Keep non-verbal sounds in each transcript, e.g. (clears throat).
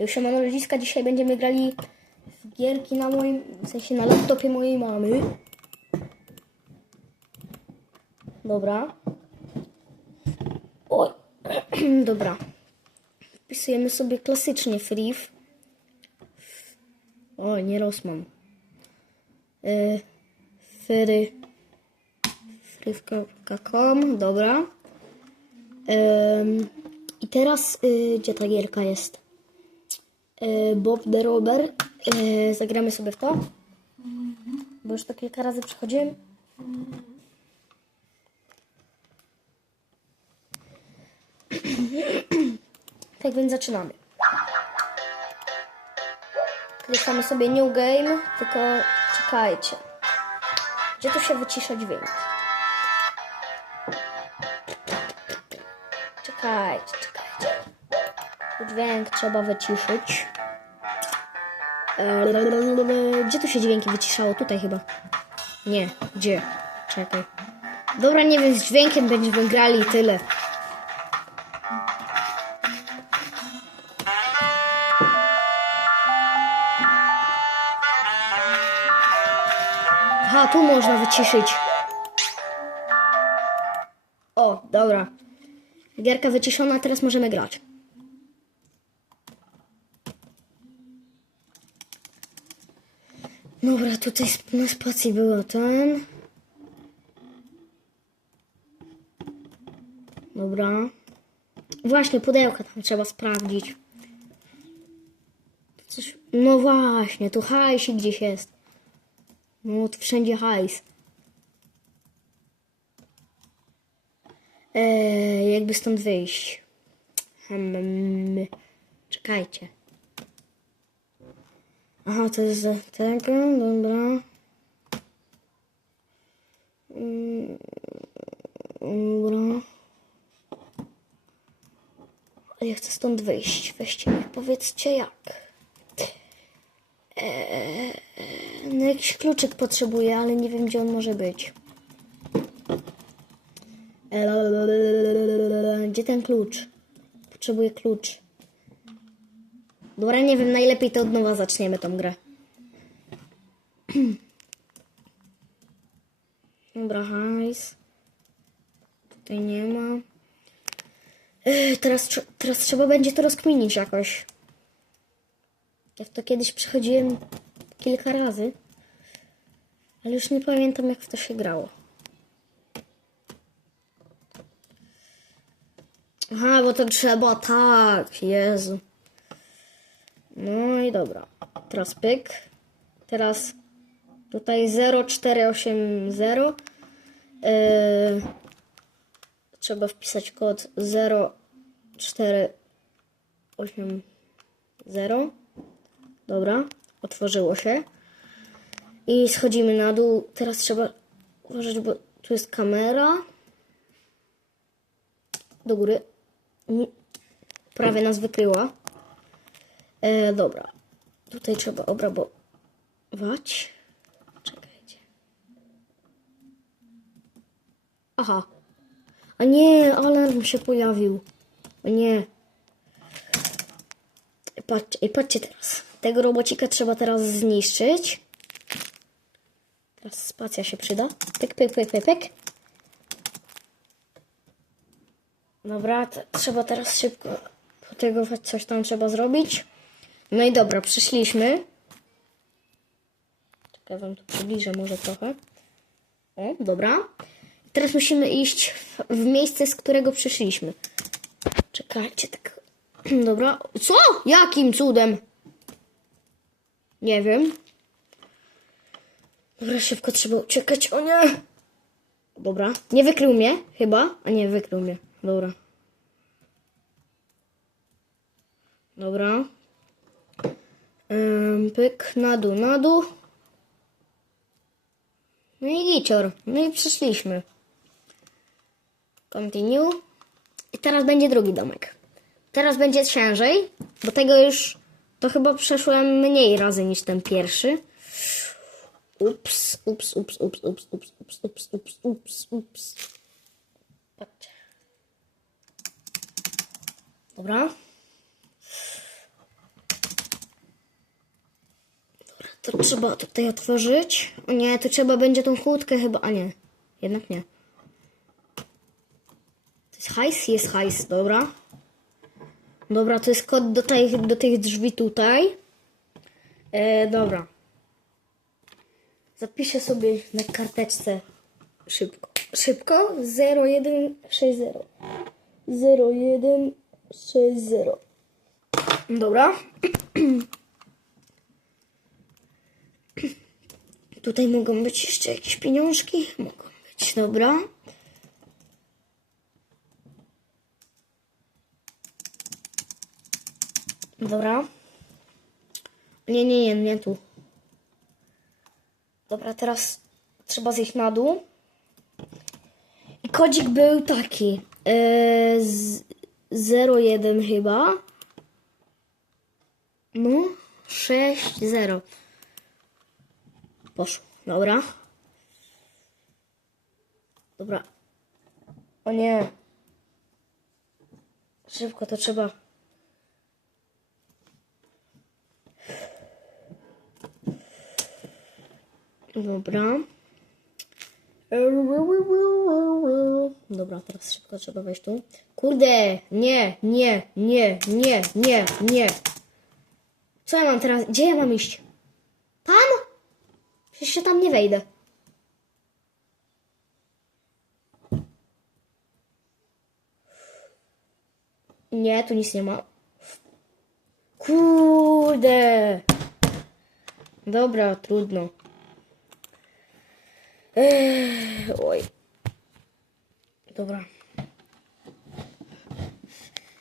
Już się mamy ludziska, dzisiaj będziemy grali w gierki na moim, w sensie na laptopie mojej mamy. Dobra. Oj, (clears throat) dobra. Wpisujemy sobie klasycznie Friv. O, nie Rosman. Yy, fry. Friv.com, dobra. Ym, I teraz, y, gdzie ta gierka jest? Y, Bob the Robber. Y, zagramy sobie w to. Bo już to kilka razy przechodziłem. (clears throat) Tak więc zaczynamy. Klikamy sobie New Game, tylko czekajcie. Gdzie tu się wycisza dźwięk? Czekajcie, czekajcie. Dźwięk trzeba wyciszyć. Eee, Gdzie tu się dźwięki wyciszało? Tutaj chyba. Nie, gdzie? Czekaj. Dobra, nie wiem, z dźwiękiem będziemy grali tyle. Aha, tu można wyciszyć. O, dobra. Gierka wyciszona, teraz możemy grać. Dobra, tutaj na spacji było ten. Dobra. Właśnie, pudełka tam trzeba sprawdzić. Coś... No właśnie, tu hajsik gdzieś jest. No, tu wszędzie hajs. Eee, jakby stąd wyjść. Hmm, czekajcie. Aha, to jest tego, dobra. Mm, Dobra. Ale ja chcę stąd wyjść. Weźcie mi, powiedzcie jak. Eee, no jakiś kluczyk potrzebuję, ale nie wiem gdzie on może być. Gdzie ten klucz? Potrzebuję klucz. Dobra, nie wiem, najlepiej to od nowa zaczniemy tą grę. (clears throat) Dobra, hajs. Tutaj nie ma. Ech, teraz, teraz trzeba będzie to rozkminić jakoś. Ja w to kiedyś przechodziłem kilka razy, ale już nie pamiętam jak w to się grało. Aha, bo to trzeba tak, Jezu. No i dobra. Teraz pyk. Teraz tutaj 0480. Yy, trzeba wpisać kod 0480. Dobra, otworzyło się. I schodzimy na dół. Teraz trzeba uważać, bo tu jest kamera. Do góry. Prawie nas wykryła. E, dobra. Tutaj trzeba obrabować. Czekajcie. Aha. A nie, alarm się pojawił. O nie. Patrzcie, i patrzcie teraz. Tego robocika trzeba teraz zniszczyć. Teraz spacja się przyda. Pyk, pyk, pyk, pyk, pyk. Dobra, trzeba teraz szybko potegować, coś tam trzeba zrobić. No i dobra, przyszliśmy. Czekaj, wam tu przybliżę może trochę. O, dobra. Teraz musimy iść w, miejsce, z którego przyszliśmy. Czekajcie, tak. (clears throat) Dobra. Co? Jakim cudem? Nie wiem. Dobra, szybko trzeba uciekać. O nie! Dobra. Nie wykrył mnie, chyba. A nie, wykrył mnie. Dobra. Dobra. Pyk, na dół, na dół. No i gicior. No i przyszliśmy. Continue. I teraz będzie drugi domek. Teraz będzie ciężej, bo tego już to chyba przeszłem mniej razy niż ten pierwszy. Ups, ups, ups, ups, ups, ups, ups, ups, ups, ups, ups. Patrzcie. Dobra. To trzeba tutaj otworzyć. O nie, to trzeba będzie tą chłódkę chyba. A nie, jednak nie. To jest hajs? Jest hajs, dobra. Dobra, to jest kod do tych, do tych drzwi tutaj. E, dobra. Zapiszę sobie na karteczce szybko. Szybko 0160. 0160. Dobra. (clears throat) Tutaj mogą być jeszcze jakieś pieniążki. Mogą być, dobra. Dobra. Nie, nie, nie, nie tu. Dobra, teraz trzeba zejść na dół. I kodzik był taki. Yy, z, 01 chyba. No, 6, 0. Poszło. Dobra. Dobra. O nie. Szybko to trzeba. Dobra. Dobra, teraz szybko trzeba wejść tu. Kurde! Nie, nie, nie, nie, nie, nie. Co ja mam teraz? Gdzie ja mam iść? Przecież się tam nie wejdę. Nie, tu nic nie ma. Kurde! Dobra, trudno. Ech, oj. Dobra.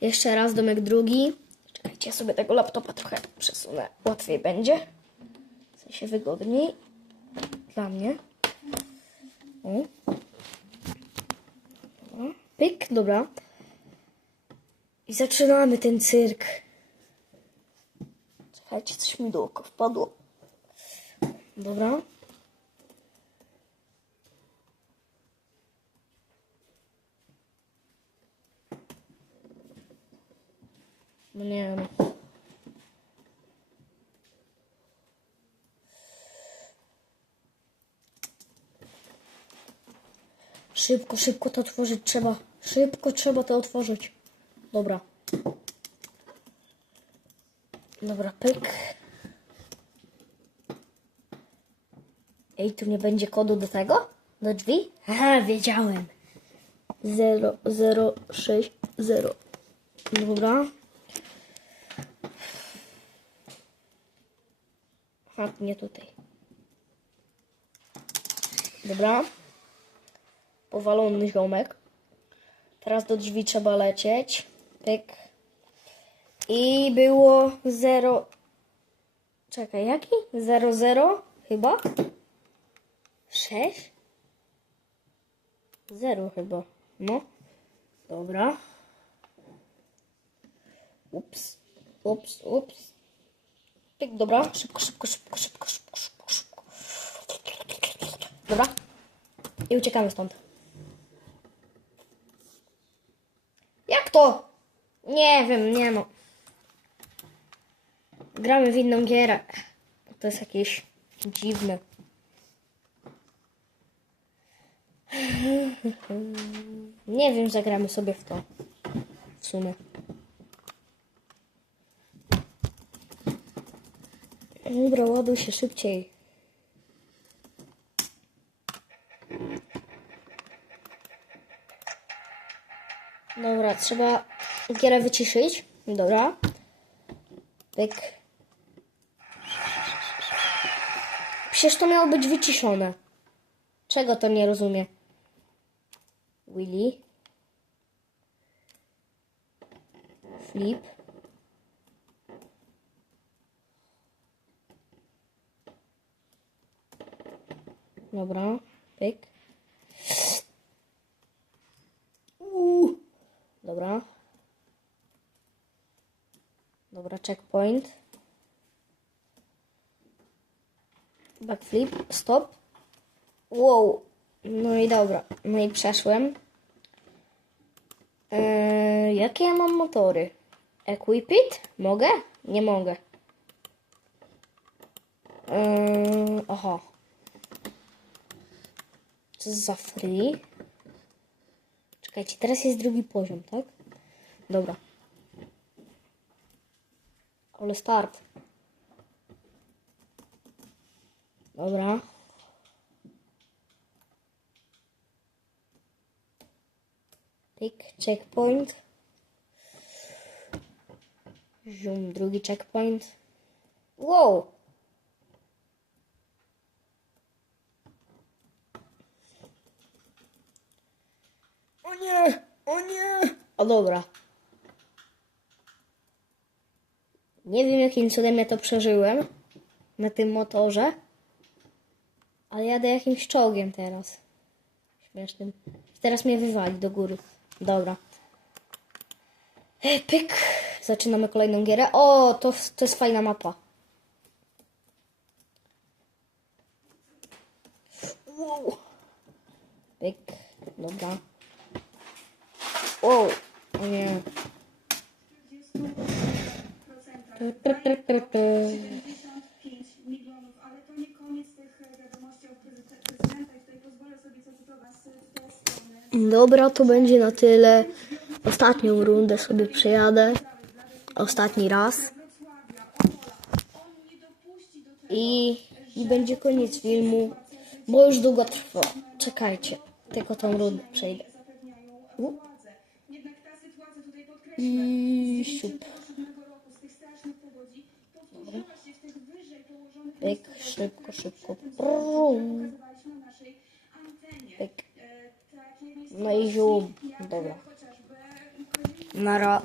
Jeszcze raz domek drugi. Czekajcie, ja sobie tego laptopa trochę przesunę. Łatwiej będzie. W sensie wygodniej. Dla mnie. O. Dobra. Pyk, dobra. I zaczynamy ten cyrk. Czekajcie, coś mi do oka wpadło. Dobra. No nie no. Szybko, szybko to otworzyć trzeba. Szybko trzeba to otworzyć. Dobra. Dobra, pyk. Ej, tu nie będzie kodu do tego? Do drzwi? Aha, wiedziałem. 0, 0, 6, 0. Dobra. A, nie tutaj. Dobra. Powalony ziomek. Teraz do drzwi trzeba lecieć. Pyk. I było 0. Czekaj, jaki? 0, 0 chyba? 6? 0 chyba. No. Dobra. Ups. Ups, ups. Pyk, dobra. Szybko, szybko, szybko, szybko, szybko, szybko, szybko. Dobra. I uciekamy stąd. Jak to? Nie wiem, nie no. Gramy w inną gierę. To jest jakieś dziwne. (laughs) Nie wiem, zagramy sobie w to. W sumie. Dobra, ładuj się szybciej. Dobra, trzeba gierę wyciszyć. Dobra. Pyk. Przecież to miało być wyciszone. Czego to nie rozumie? Willy. Flip. Dobra, pyk. Uuu. Dobra. Dobra, checkpoint. Backflip, stop. Wow. No i dobra. No i przeszłem. Eee, jakie ja mam motory? Equip it? Mogę? Nie mogę. Yy, aha. Co za free? Czekajcie, teraz jest drugi poziom, tak? Dobra. Ale start. Dobra. Pyk, checkpoint. Zium, drugi checkpoint. Wow! Nie! O nie! O dobra. Nie wiem jakim cudem ja to przeżyłem na tym motorze, ale jadę jakimś czołgiem teraz. Śmiesznym. Teraz mnie wywali do góry. Dobra. Pyk. Zaczynamy kolejną gierę. O, to, to jest fajna mapa. Pyk. Dobra. Wow. O nie. Tu, tu, tu, tu, tu. 75 milionów, ale to nie koniec tych wiadomości od prezydenta prezydenta i tutaj pozwolę sobie zacytować z tej strony. Dobra, to będzie na tyle. Ostatnią rundę sobie przejadę. Ostatni raz. I, I będzie koniec filmu, bo już długo trwa. Czekajcie, tylko tą rundę przejdę. zapewniają wyżej położonych Pyk, szybko, szybko. Brum. Pyk. No i jak Dobra. Nara.